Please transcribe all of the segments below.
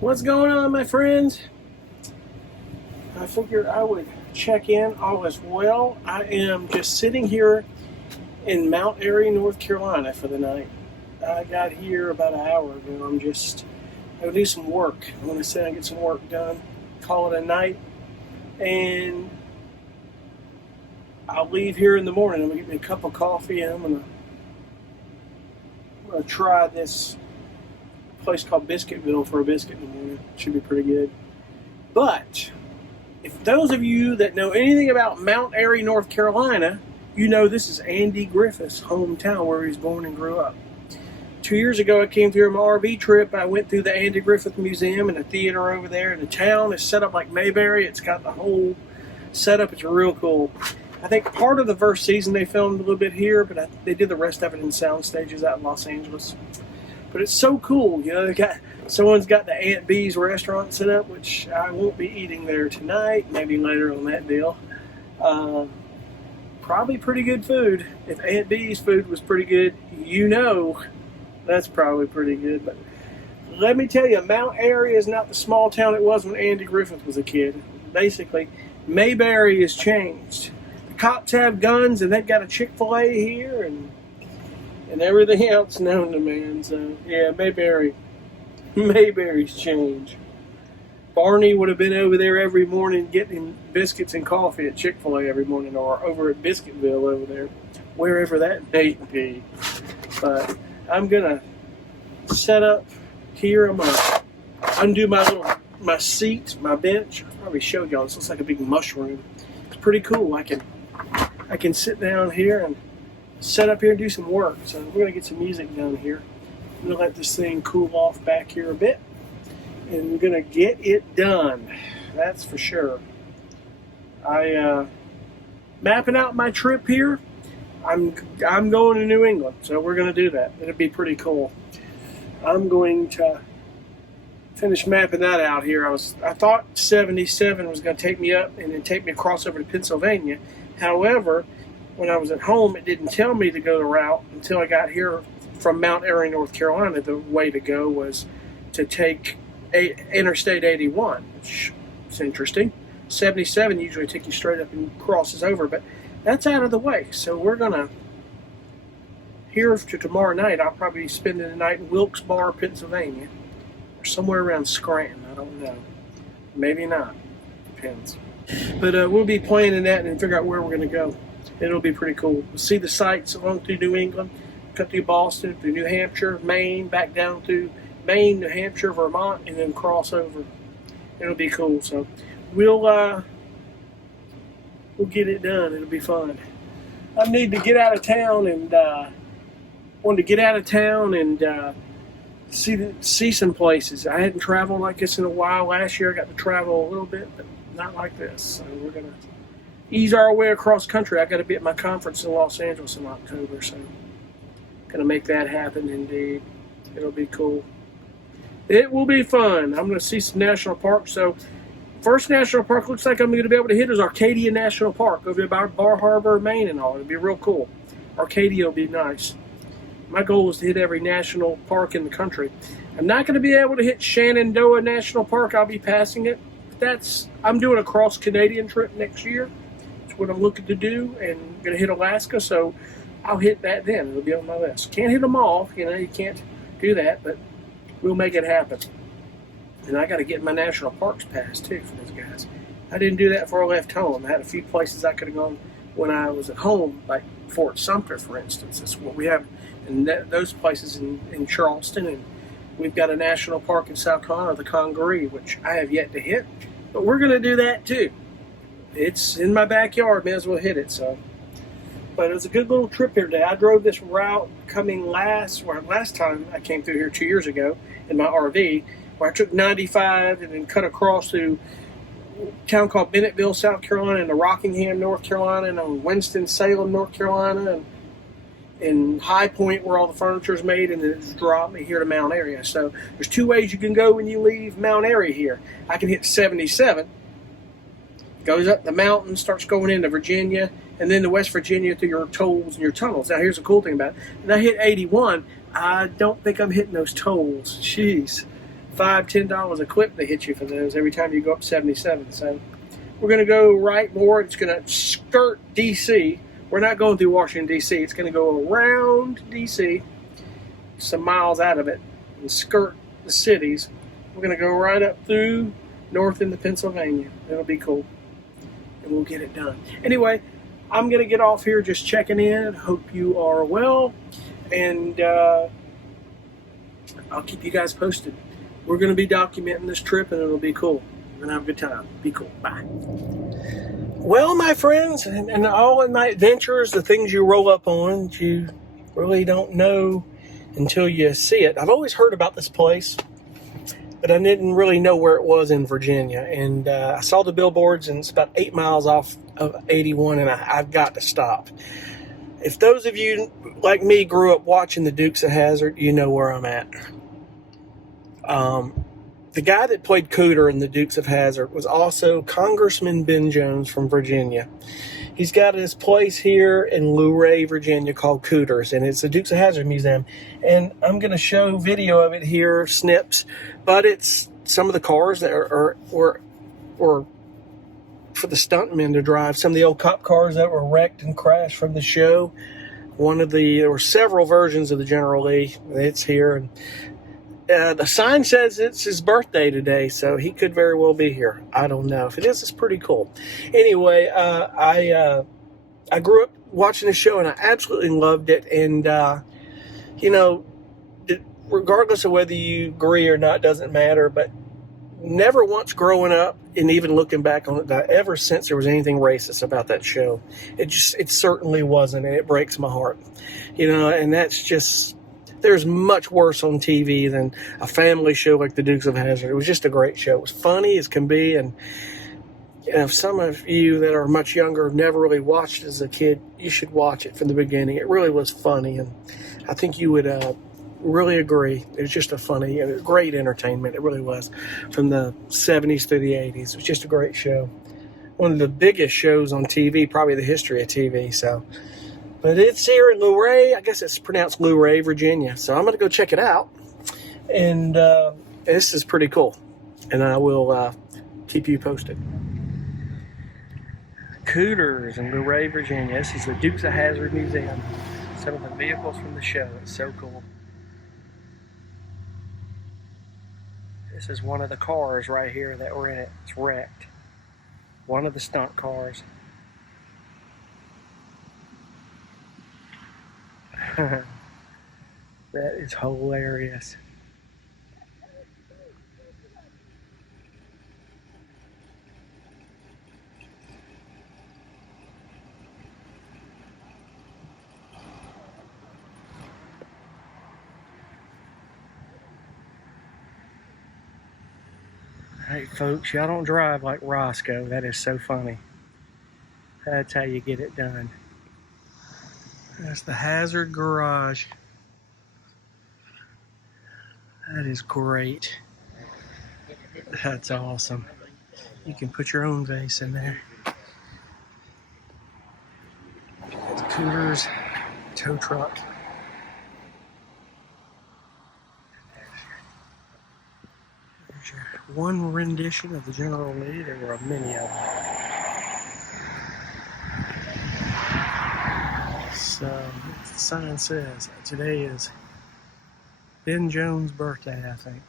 What's going on, my friends? I figured I would check in all as well. I am just sitting here in Mount Airy, North Carolina for the night. I got here about an hour ago. I'm going to do some work. I want to sit and get some work done, call it a night, and I'll leave here in the morning. I'm going to get me a cup of coffee, and I'm going to try this place called Biscuitville for a biscuit in the morning. It should be pretty good. But if those of you that know anything about Mount Airy, North Carolina, you know this is Andy Griffith's hometown where he was born and grew up. 2 years ago, I came through on my RV trip. I went through the Andy Griffith Museum and the theater over there. And the town is set up like Mayberry. It's got the whole setup. It's real cool. I think part of the first season they filmed a little bit here, but they did the rest of it in sound stages out in Los Angeles. But it's so cool, you know. Someone's got the Aunt B's restaurant set up, which I won't be eating there tonight. Maybe later on that deal. Probably pretty good food. If Aunt B's food was pretty good, you know that's probably pretty good. But let me tell you, Mount Airy is not the small town it was when Andy Griffith was a kid. Basically, Mayberry has changed. The cops have guns, and they've got a Chick-fil-A here, and everything else known to man. So, yeah, Mayberry's changed. Barney would have been over there every morning getting biscuits and coffee at Chick-fil-A every morning, or over at Biscuitville over there, wherever that may be. But I'm going to set up here. I'm going to undo my seat, my bench. I probably showed y'all. This looks like a big mushroom. It's pretty cool. I can sit down here and set up here and do some work. So we're going to get some music done here. I'm going to let this thing cool off back here a bit. And we're going to get it done. That's for sure. Mapping out my trip here. I'm going to New England, so we're going to do that. It'll be pretty cool. I'm going to finish mapping that out here. I thought 77 was going to take me up and then take me across over to Pennsylvania. However, when I was at home, it didn't tell me to go the route until I got here from Mount Airy, North Carolina. The way to go was to take Interstate 81, which is interesting. 77 usually take you straight up and crosses over, but that's out of the way. So we're going to, here to tomorrow night, I'll probably be spending the night in Wilkes-Barre, Pennsylvania, or somewhere around Scranton. I don't know. Maybe not. Depends. But we'll be planning that and figure out where we're going to go. It'll be pretty cool. We'll see the sights along through New England, cut through Boston, through New Hampshire, Maine, back down through Maine, New Hampshire, Vermont, and then cross over. It'll be cool. So we'll get it done. It'll be fun. I need to get out of town and see some places. I hadn't traveled like this in a while. Last year I got to travel a little bit, but not like this. So we're gonna ease our way across country. I got to be at my conference in Los Angeles in October, so gonna make that happen. Indeed, it'll be cool. It will be fun. I'm gonna see some national parks. So first national park looks like I'm going to be able to hit is Arcadia National Park over by Bar Harbor, Maine and all. It'll be real cool. Arcadia will be nice. My goal is to hit every national park in the country. I'm not going to be able to hit Shenandoah National Park. I'll be passing it. I'm doing a cross-Canadian trip next year. That's what I'm looking to do, and I'm going to hit Alaska, so I'll hit that then. It'll be on my list. Can't hit them all. You can't do that, but we'll make it happen. And I got to get my national parks pass, too, for those guys. I didn't do that before I left home. I had a few places I could have gone when I was at home, like Fort Sumter, for instance. That's what we have in those places in Charleston. And we've got a national park in South Carolina, the Congaree, which I have yet to hit. But we're going to do that, too. It's in my backyard. May as well hit it. But it was a good little trip here today. I drove this route last time I came through here 2 years ago in my RV, where I took 95 and then cut across to a town called Bennetville, South Carolina, and to Rockingham, North Carolina, and on Winston-Salem, North Carolina, and High Point, where all the furniture is made, and then it just dropped me here to Mount Airy. So there's two ways you can go when you leave Mount Airy here. I can hit 77, goes up the mountain, starts going into Virginia, and then to West Virginia through your tolls and your tunnels. Now here's the cool thing about it. When I hit 81, I don't think I'm hitting those tolls. Jeez. $5-10 a clip they hit you for those every time you go up 77. So we're going to go right more. It's going to skirt D.C. We're not going through Washington, D.C. It's going to go around D.C., some miles out of it, and skirt the cities. We're going to go right up through north into Pennsylvania. It'll be cool. And we'll get it done. Anyway, I'm going to get off here just checking in. Hope you are well. And I'll keep you guys posted. We're going to be documenting this trip, and it'll be cool. We're going to have a good time. Be cool. Bye. Well, my friends, and all in my adventures, the things you roll up on, you really don't know until you see it. I've always heard about this place, but I didn't really know where it was in Virginia. And I saw the billboards, and it's about 8 miles off of 81, and I've got to stop. If those of you, like me, grew up watching the Dukes of Hazzard, you know where I'm at. The guy that played Cooter in the Dukes of Hazzard was also Congressman Ben Jones from Virginia. He's got his place here in Luray, Virginia, called Cooter's, and it's the Dukes of Hazzard Museum. And I'm going to show video of it here, snips, but it's some of the cars that were for the stuntmen to drive. Some of the old cop cars that were wrecked and crashed from the show. There were several versions of the General Lee. It's here, and the sign says it's his birthday today, so he could very well be here. I don't know. If it is, it's pretty cool. Anyway, I grew up watching the show, and I absolutely loved it. And, regardless of whether you agree or not, doesn't matter. But never once growing up and even looking back on it, that I ever since there was anything racist about that show. It certainly wasn't, and it breaks my heart. And that's just... There's much worse on TV than a family show like the Dukes of Hazzard. It was just a great show. It was funny as can be. And if some of you that are much younger have never really watched it as a kid, you should watch it from the beginning. It really was funny. And I think you would really agree. It was just a funny, great entertainment. It really was. From the 70s through the 80s. It was just a great show. One of the biggest shows on TV, probably the history of TV. But it's here in Luray. I guess it's pronounced Luray, Virginia. So I'm going to go check it out. And this is pretty cool. And I will keep you posted. Cooters in Luray, Virginia. This is the Dukes of Hazzard Museum. Some of the vehicles from the show. It's so cool. This is one of the cars right here that were in it. It's wrecked. One of the stunt cars. That is hilarious. Hey folks, y'all don't drive like Roscoe. That is so funny. That's how you get it done. That's the Hazzard Garage. That is great. That's awesome. You can put your own vase in there. That's Cooter's tow truck. There's your one rendition of the General Lee. There were many of them. So, the sign says today is Ben Jones' birthday, I think.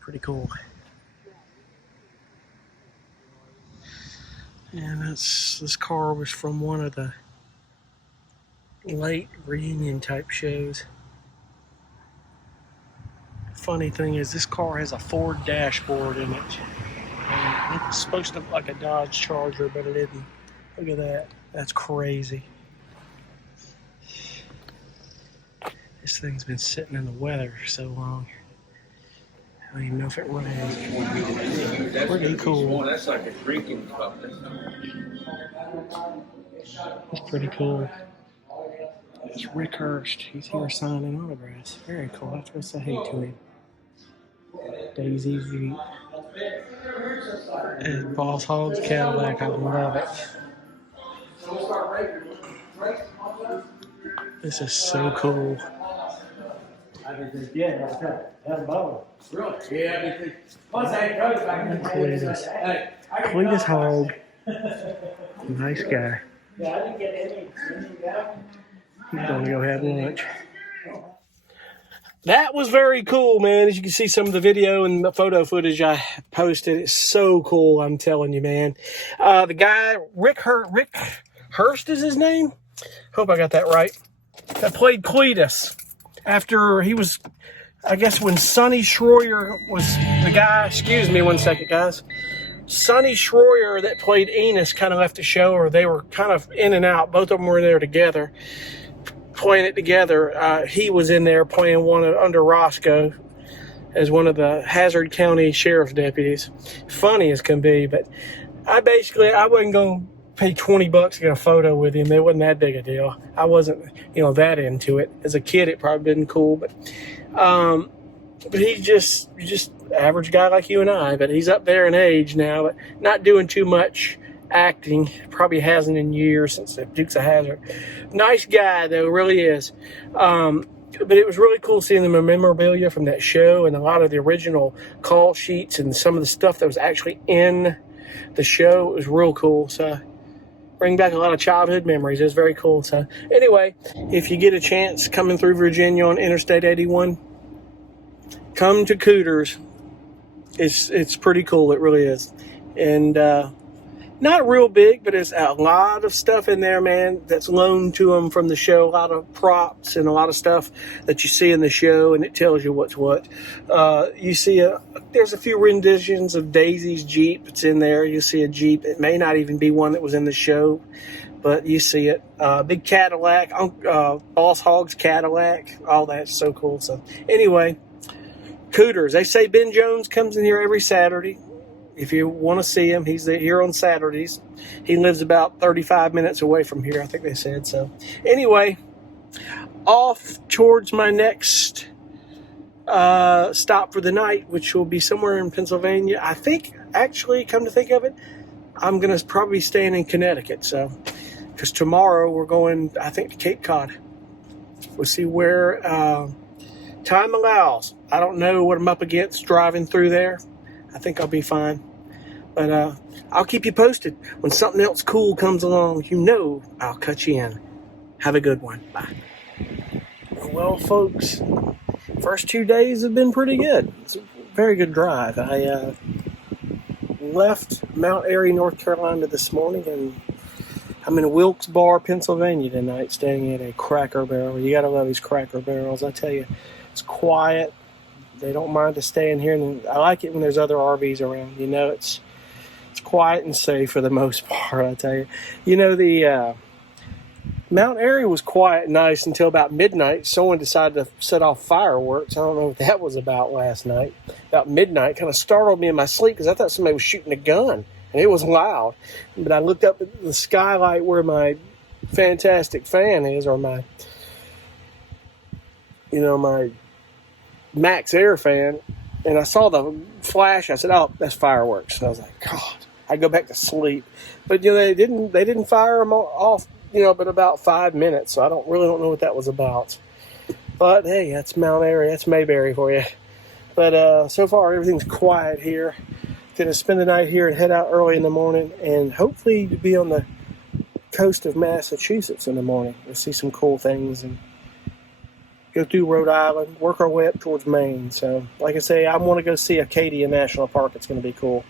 Pretty cool. And this car was from one of the late reunion type shows. Funny thing is, this car has a Ford dashboard in it. And it's supposed to look like a Dodge Charger, but it isn't. Look at that. That's crazy. This thing's been sitting in the weather for so long. I don't even know if it runs. Pretty cool. That's like a drinking cup. It's pretty cool. It's Rick Hurst. He's here signing autographs. Very cool. I have to go say hey to him. Daisy's Jeep. And Boss Hogg's Cadillac. I love it. This is so cool. Yeah, that's a bone. Really? Yeah, because once I goes back in the Cletus Hogg. Nice guy. Yeah, I didn't get any. He's going to go have lunch. That was very cool, man. As you can see, some of the video and the photo footage I posted, it's so cool. I'm telling you, man. The guy Rick Hurst is his name. Hope I got that right. That played Cletus after he was, I guess, when Sonny Schroyer was the guy. Excuse me, 1 second, guys. Sonny Schroyer that played Enos kind of left the show, or they were kind of in and out. Both of them were there together, playing it together. He was in there playing one under Roscoe as one of the Hazard County Sheriff's deputies. Funny as can be, but I wasn't going to pay $20 to get a photo with him. It wasn't that big a deal. I wasn't, that into it. As a kid, it probably been cool, but he's just average guy like you and I, but he's up there in age now, but not doing too much acting. Probably hasn't in years since the Dukes of Hazzard. Nice guy though, really is. But it was really cool seeing the memorabilia from that show and a lot of the original call sheets and some of the stuff that was actually in the show. It was real cool. So bring back a lot of childhood memories. It was very cool. So anyway, if you get a chance coming through Virginia on Interstate 81, come to Cooters. It's pretty cool. It really is. And not real big, but it's a lot of stuff in there, man, that's loaned to them from the show. A lot of props and a lot of stuff that you see in the show, and it tells you what's what. You see there's a few renditions of Daisy's Jeep. It's in there. You see a Jeep. It may not even be one that was in the show, but you see it. Big Cadillac, Boss Hogg's Cadillac, all that's so cool. So anyway, Cooters. They say Ben Jones comes in here every Saturday. If you want to see him, he's here on Saturdays. He lives about 35 minutes away from here, I think they said. So anyway, off towards my next stop for the night, which will be somewhere in Pennsylvania. I think, actually, come to think of it, I'm going to probably be staying in Connecticut. So, because tomorrow we're going, I think, to Cape Cod. We'll see where time allows. I don't know what I'm up against driving through there. I think I'll be fine. But I'll keep you posted. When something else cool comes along, I'll cut you in. Have a good one. Bye. Well, folks, first 2 days have been pretty good. It's a very good drive. I left Mount Airy, North Carolina this morning, and I'm in Wilkes-Barre, Pennsylvania tonight, staying at a Cracker Barrel. You got to love these Cracker Barrels. I tell you, it's quiet. They don't mind to stay in here, and I like it when there's other RVs around. It's quiet and safe for the most part, I tell you. The Mount Airy was quiet and nice until about midnight. Someone decided to set off fireworks. I don't know what that was about last night. About midnight, kind of startled me in my sleep because I thought somebody was shooting a gun, and it was loud. But I looked up at the skylight where my fantastic fan is, or my Max Air fan, and I saw the flash. I said, "Oh, that's fireworks." And I was like, "God!" I go back to sleep, but they didn't fire them off, but about 5 minutes. So I don't know what that was about. But hey, that's Mount Airy, that's Mayberry for you. But so far everything's quiet here. Gonna spend the night here and head out early in the morning, and hopefully be on the coast of Massachusetts in the morning. We'll see some cool things and go through Rhode Island, work our way up towards Maine. So, like I say, I want to go see Arcadia National Park. It's going to be cool.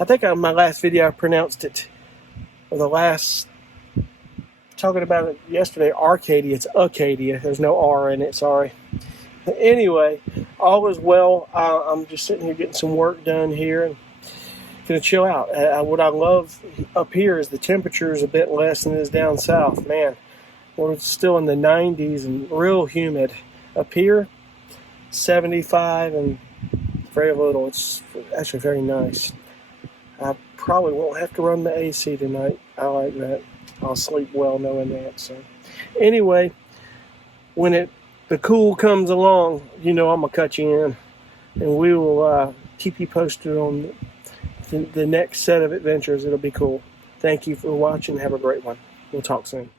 I think on my last video I pronounced it, talking about it yesterday, Arcadia. It's Arcadia. There's no R in it, sorry. But anyway, all is well. I'm just sitting here getting some work done here and going to chill out. What I love up here is the temperature is a bit less than it is down south. Man, we're still in the 90s and real humid. Up here, 75 and very little. It's actually very nice. I probably won't have to run the AC tonight. I like that. I'll sleep well knowing that. So anyway, when the cool comes along, I'm going to cut you in. And we will keep you posted on the next set of adventures. It'll be cool. Thank you for watching. Have a great one. We'll talk soon.